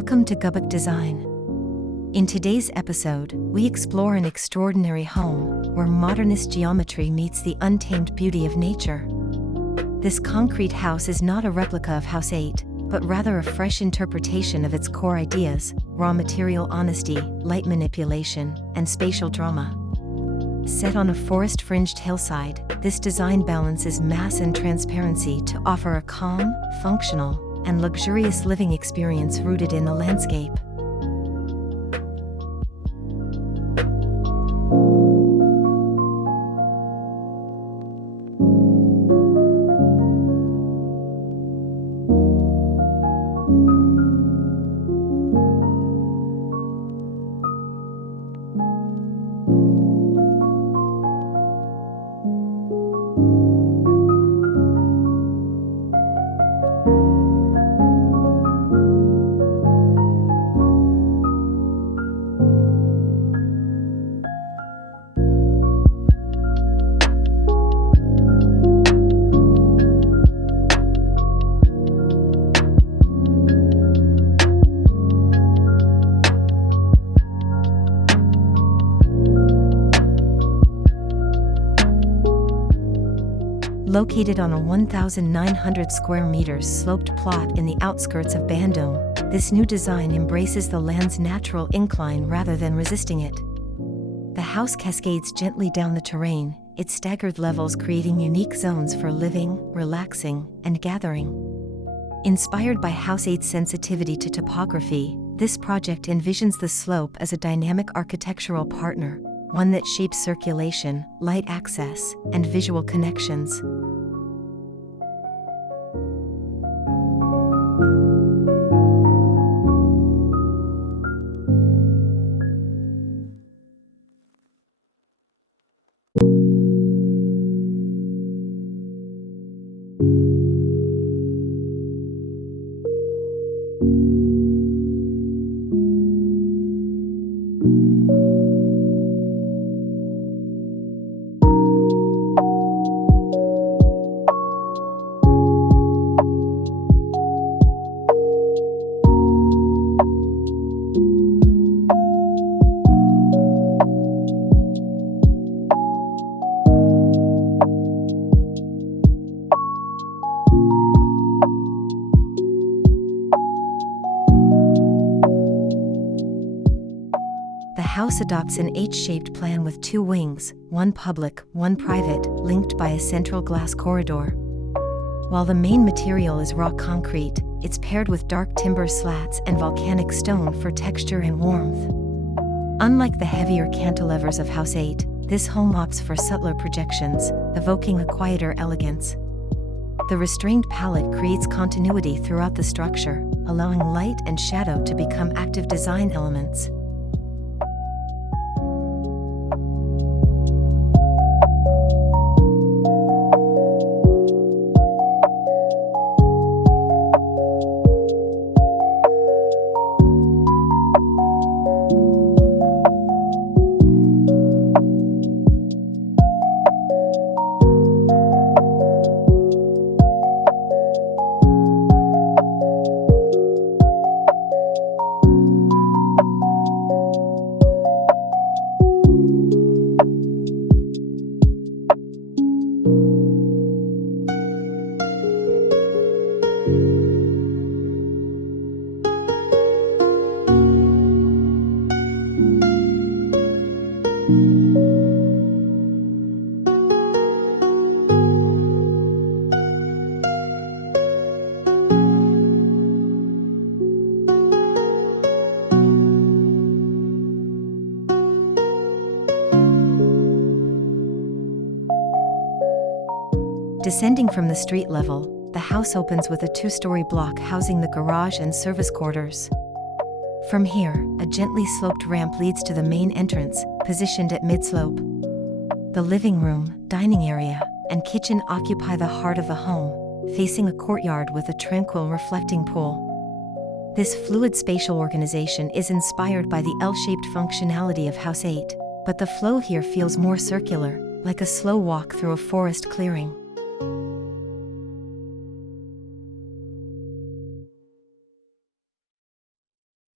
Welcome to Gubuk Design. In today's episode, we explore an extraordinary home where modernist geometry meets the untamed beauty of nature. This concrete house is not a replica of House 8, but rather a fresh interpretation of its core ideas: raw material honesty, light manipulation, and spatial drama. Set on a forest-fringed hillside, this design balances mass and transparency to offer a calm, functional, and luxurious living experience rooted in the landscape. Located on a 1,900 square meters sloped plot in the outskirts of Bandung, this new design embraces the land's natural incline rather than resisting it. The house cascades gently down the terrain, its staggered levels creating unique zones for living, relaxing, and gathering. Inspired by House 8's sensitivity to topography, this project envisions the slope as a dynamic architectural partner, one that shapes circulation, light access, and visual connections. The house adopts an H-shaped plan with two wings, one public, one private, linked by a central glass corridor. While the main material is raw concrete, it's paired with dark timber slats and volcanic stone for texture and warmth. Unlike the heavier cantilevers of House 8, this home opts for subtler projections, evoking a quieter elegance. The restrained palette creates continuity throughout the structure, allowing light and shadow to become active design elements. Descending from the street level, the house opens with a two-story block housing the garage and service quarters. From here, a gently sloped ramp leads to the main entrance, positioned at mid-slope. The living room, dining area, and kitchen occupy the heart of the home, facing a courtyard with a tranquil reflecting pool. This fluid spatial organization is inspired by the L-shaped functionality of House 8, but the flow here feels more circular, like a slow walk through a forest clearing.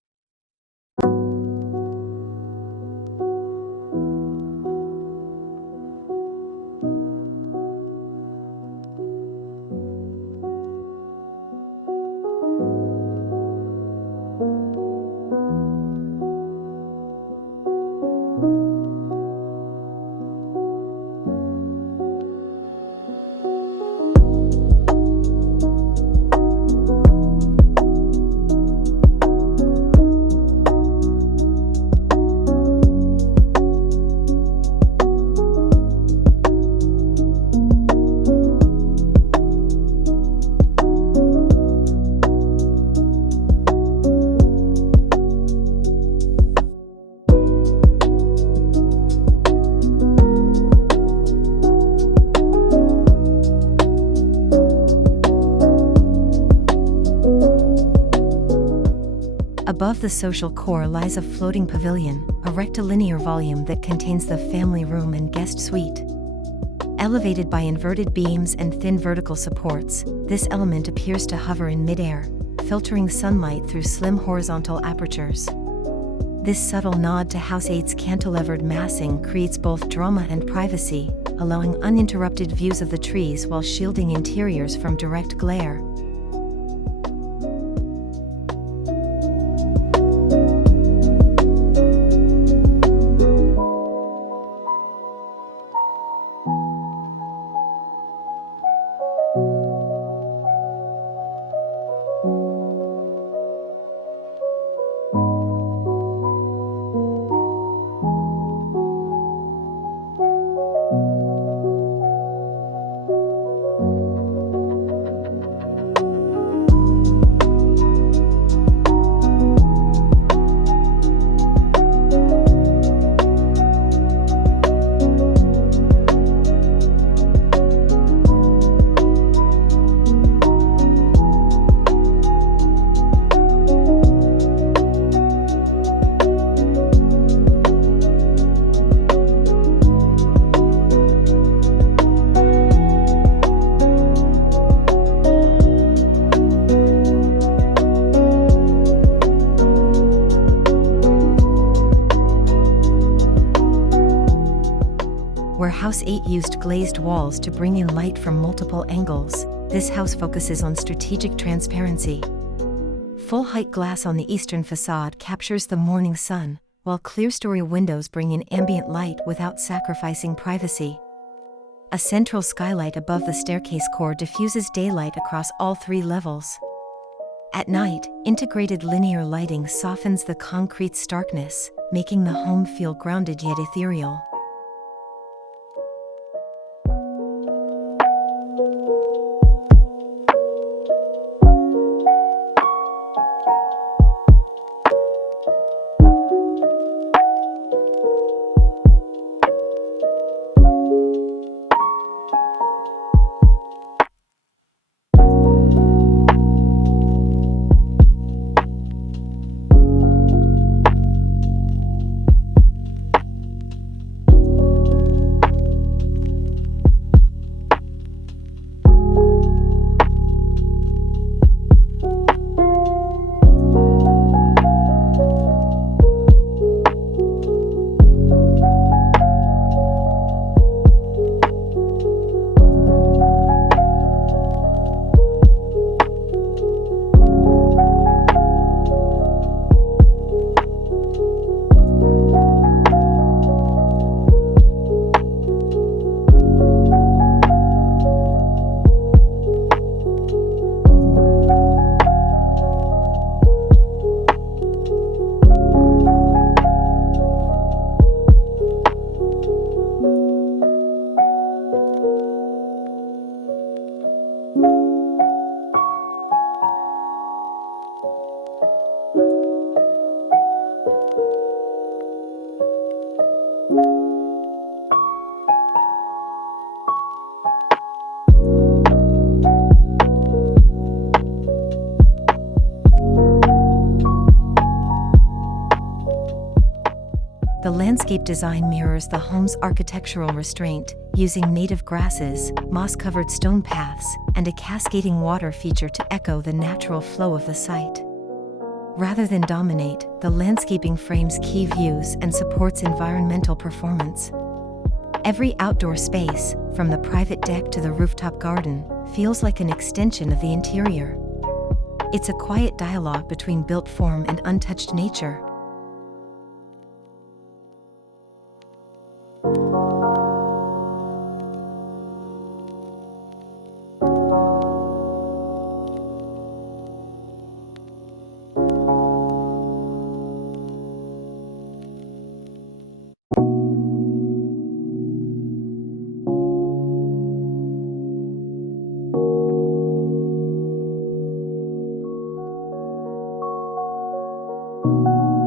Above the social core lies a floating pavilion, a rectilinear volume that contains the family room and guest suite. Elevated by inverted beams and thin vertical supports, this element appears to hover in midair, filtering sunlight through slim horizontal apertures. This subtle nod to House 8's cantilevered massing creates both drama and privacy, allowing uninterrupted views of the trees while shielding interiors from direct glare. Where House 8 used glazed walls to bring in light from multiple angles, this house focuses on strategic transparency. Full-height glass on the eastern facade captures the morning sun, while clerestory windows bring in ambient light without sacrificing privacy. A central skylight above the staircase core diffuses daylight across all 3 levels. At night, integrated linear lighting softens the concrete starkness, making the home feel grounded yet ethereal. The landscape design mirrors the home's architectural restraint, using native grasses, moss-covered stone paths, and a cascading water feature to echo the natural flow of the site. Rather than dominate, the landscaping frames key views and supports environmental performance. Every outdoor space, from the private deck to the rooftop garden, feels like an extension of the interior. It's a quiet dialogue between built form and untouched nature.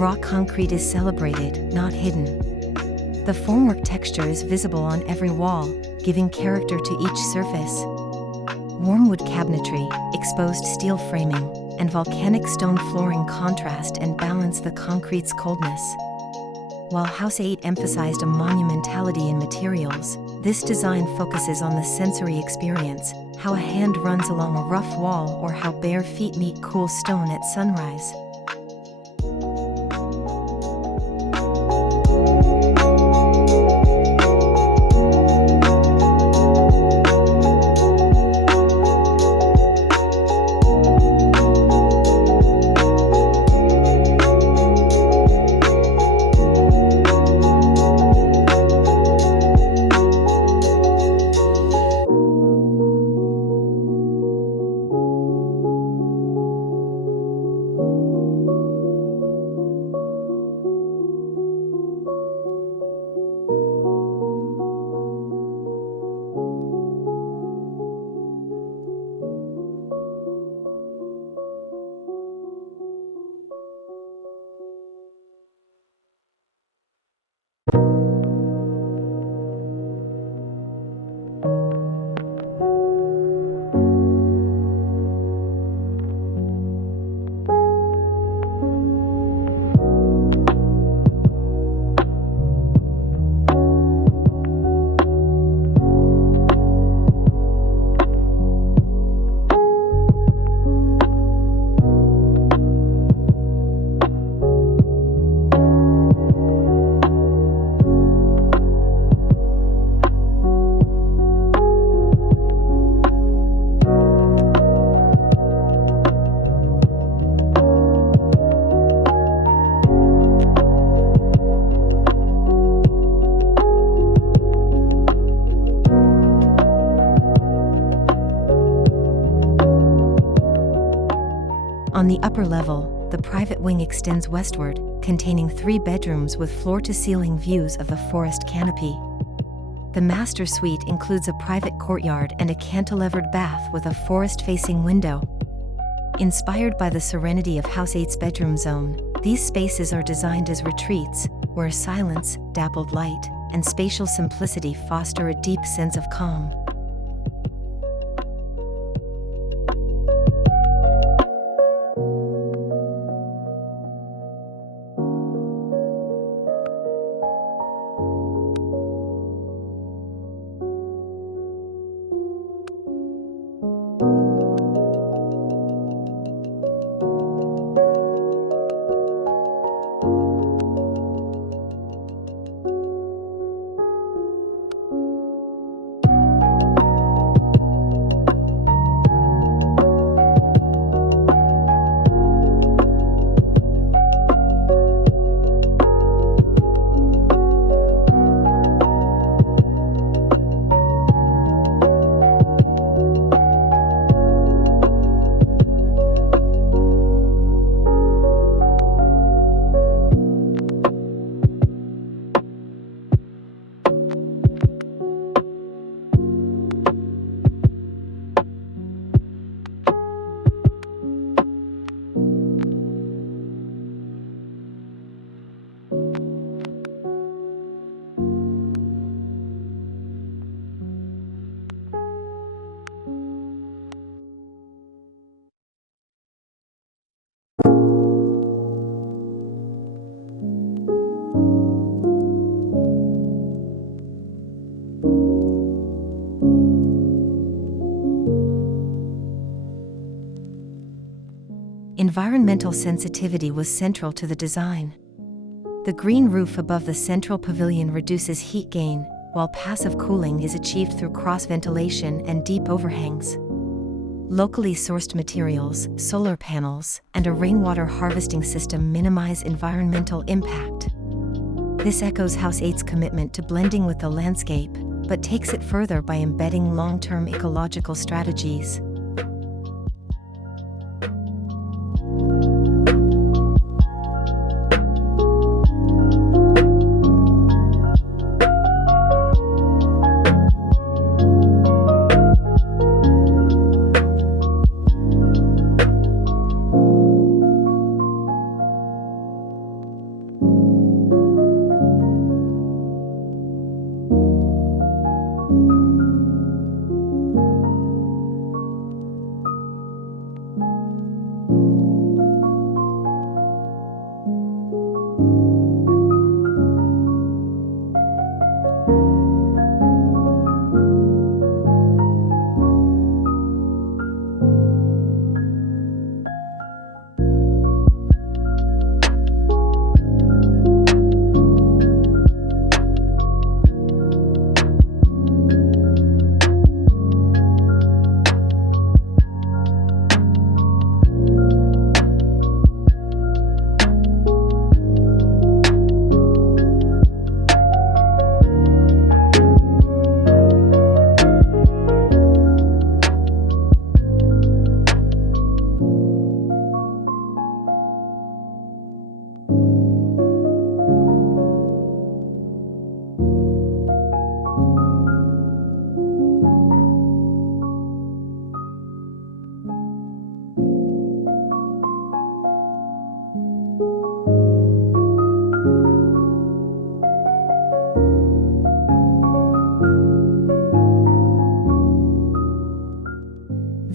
Raw concrete is celebrated, not hidden. The formwork texture is visible on every wall, giving character to each surface. Warm wood cabinetry, exposed steel framing, and volcanic stone flooring contrast and balance the concrete's coldness. While House 8 emphasized a monumentality in materials, this design focuses on the sensory experience, how a hand runs along a rough wall or how bare feet meet cool stone at sunrise. On the upper level, the private wing extends westward, containing 3 bedrooms with floor-to-ceiling views of the forest canopy. The master suite includes a private courtyard and a cantilevered bath with a forest-facing window. Inspired by the serenity of House 8's bedroom zone, these spaces are designed as retreats, where silence, dappled light, and spatial simplicity foster a deep sense of calm. Environmental sensitivity was central to the design. The green roof above the central pavilion reduces heat gain, while passive cooling is achieved through cross-ventilation and deep overhangs. Locally sourced materials, solar panels, and a rainwater harvesting system minimize environmental impact. This echoes House 8's commitment to blending with the landscape, but takes it further by embedding long-term ecological strategies.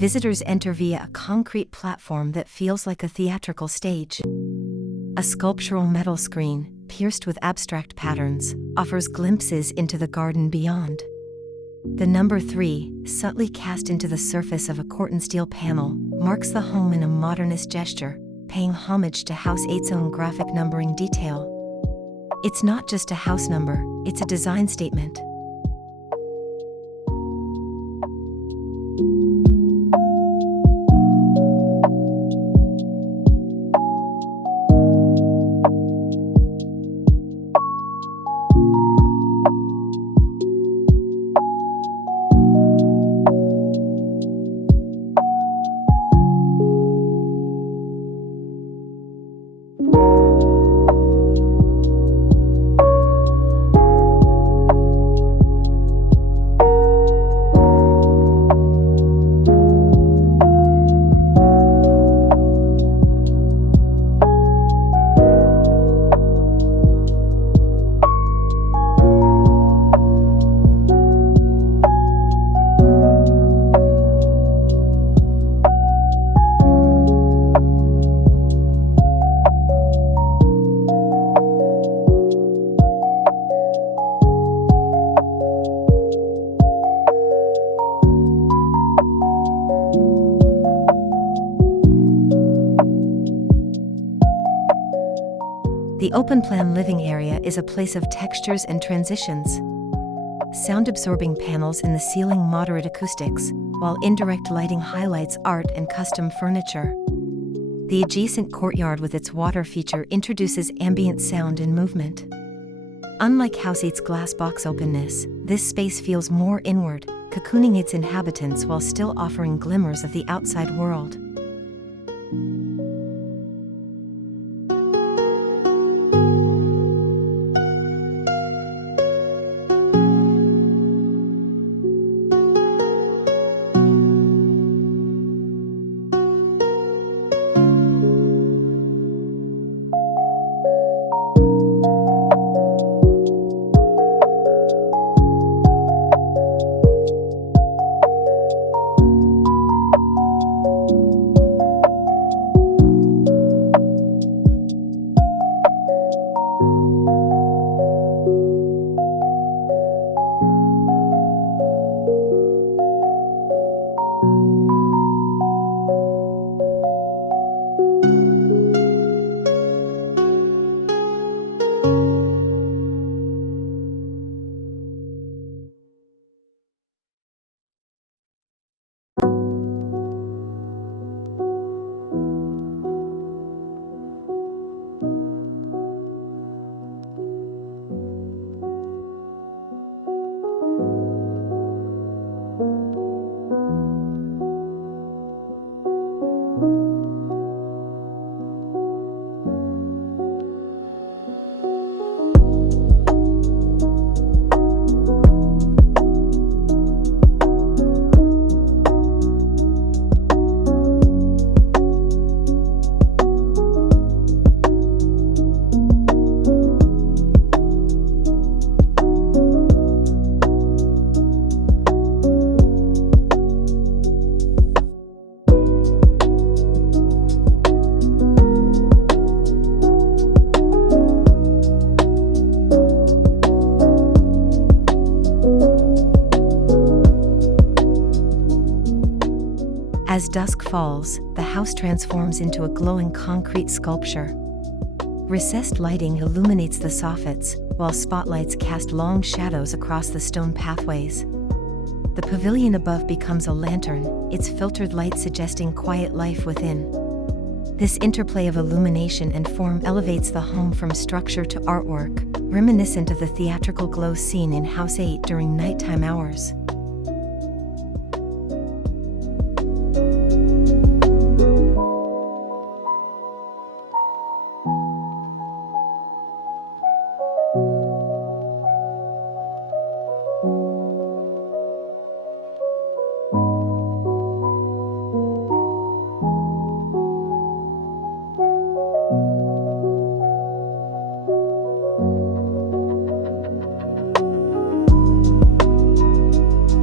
Visitors enter via a concrete platform that feels like a theatrical stage. A sculptural metal screen, pierced with abstract patterns, offers glimpses into the garden beyond. The number 3, subtly cast into the surface of a corten steel panel, marks the home in a modernist gesture, paying homage to House 8's own graphic numbering detail. It's not just a house number, it's a design statement. The open-plan living area is a place of textures and transitions. Sound-absorbing panels in the ceiling moderate acoustics, while indirect lighting highlights art and custom furniture. The adjacent courtyard with its water feature introduces ambient sound and movement. Unlike House 8's glass box openness, this space feels more inward, cocooning its inhabitants while still offering glimmers of the outside world. As dusk falls, the house transforms into a glowing concrete sculpture. Recessed lighting illuminates the soffits, while spotlights cast long shadows across the stone pathways. The pavilion above becomes a lantern, its filtered light suggesting quiet life within. This interplay of illumination and form elevates the home from structure to artwork, reminiscent of the theatrical glow seen in House 8 during nighttime hours.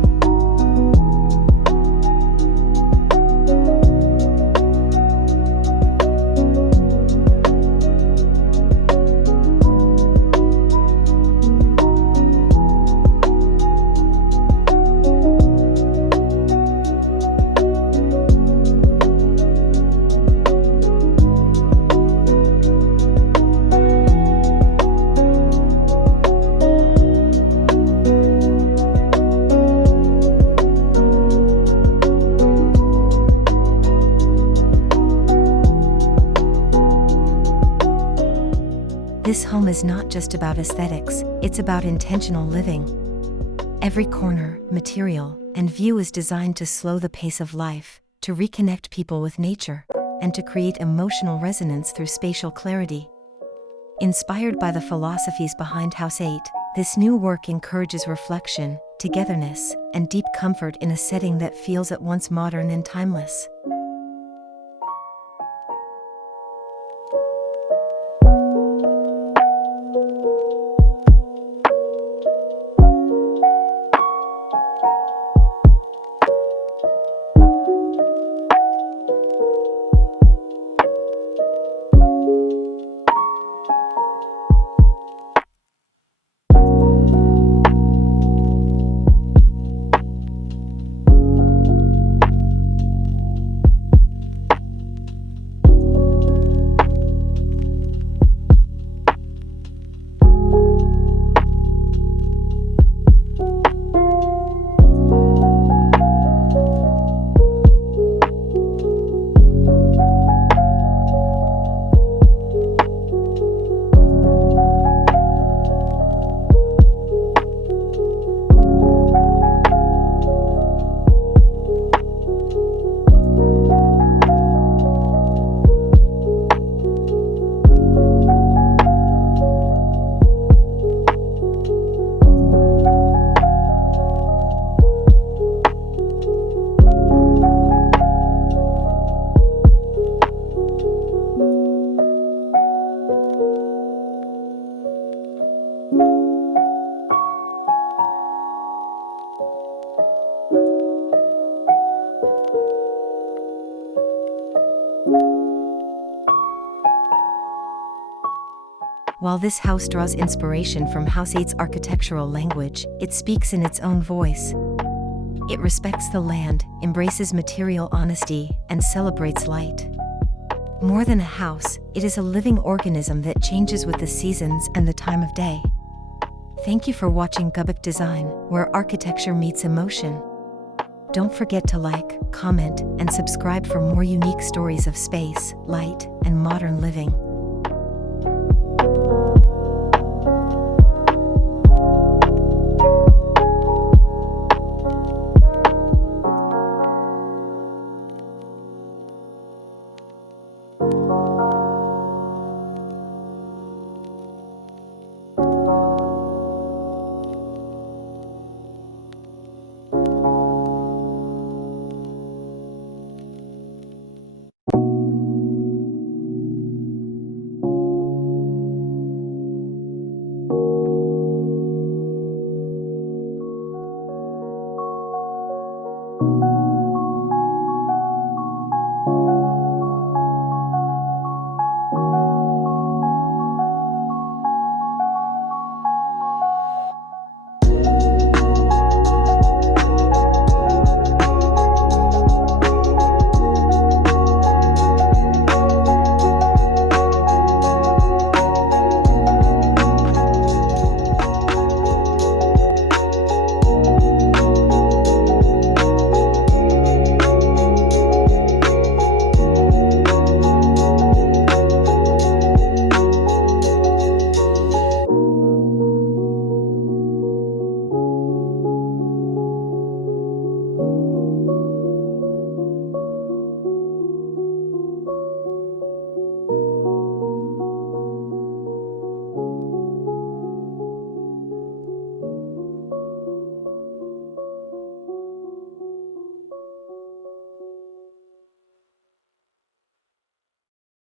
This home is not just about aesthetics, it's about intentional living. Every corner, material, and view is designed to slow the pace of life, to reconnect people with nature, and to create emotional resonance through spatial clarity. Inspired by the philosophies behind House 8, this new work encourages reflection, togetherness, and deep comfort in a setting that feels at once modern and timeless. While this house draws inspiration from House 8's architectural language, it speaks in its own voice. It respects the land, embraces material honesty, and celebrates light. More than a house, it is a living organism that changes with the seasons and the time of day. Thank you for watching Gubuk Design, where architecture meets emotion. Don't forget to like, comment, and subscribe for more unique stories of space, light, and modern living.